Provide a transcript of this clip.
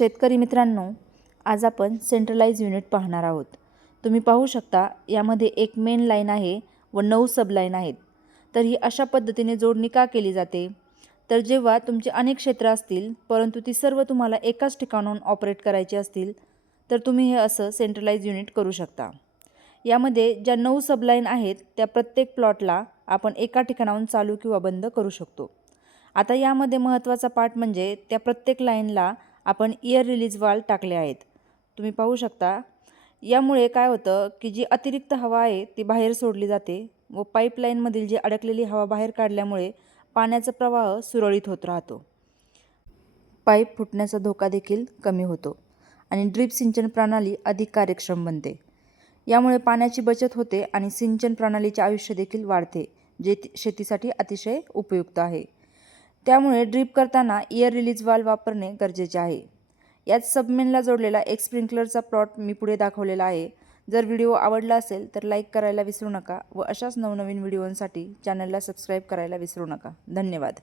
शेतकरी मित्रांनो, आज आपण सेंट्रलाइज युनिट पाहणार आहोत। तुम्ही पाहू शकता यामध्ये एक मेन लाईन आहे व 9 सब लाईन आहेत। तर ही अशा पद्धतीने जोडणी का केली जाते, तर जेव्हा तुमचे अनेक क्षेत्र असतील परंतु ती सर्व तुम्हाला एकाच ठिकाणाहून ऑपरेट करायची असतील तर तुम्ही हे असं सेंट्रलाइज युनिट करू शकता। यामध्ये ज्या 9 सब लाईन आहेत त्या प्रत्येक प्लॉटला आपण एका ठिकाणाहून चालू किंवा बंद करू शकतो। आता यामध्ये महत्त्वाचा पार्ट म्हणजे त्या प्रत्येक लाईनला आपण एअर रिलीज वाल्व टाकले आहेत। तुम्ही पाहू शकता यामुळे काय होतं की जी अतिरिक्त हवा आहे ती बाहेर सोडली जाते व पाईपलाईनमधील जी अडकलेली हवा बाहेर काढल्यामुळे पाण्याचा प्रवाह सुरळीत होत राहतो। पाईप फुटण्याचा धोका देखील कमी होतो आणि ड्रिप सिंचन प्रणाली अधिक कार्यक्षम बनते। यामुळे पाण्याची बचत होते आणि सिंचन प्रणालीचे आयुष्य देखील वाढते, जे शेतीसाठी अतिशय उपयुक्त आहे। त्यामुळे ड्रिप करताना एअर रिलीज वाल्व वापरणे गरजेचे आहे। यात सबमेनला जोडलेला एक स्प्रिंकलरचा प्लॉट मी पुढे दाखवलेला आहे। जर व्हिडिओ आवडला असेल तर लाईक करायला विसरू नका व अशाच नवनवीन व्हिडिओंसाठी चॅनलला सबस्क्राईब करायला विसरू नका। धन्यवाद।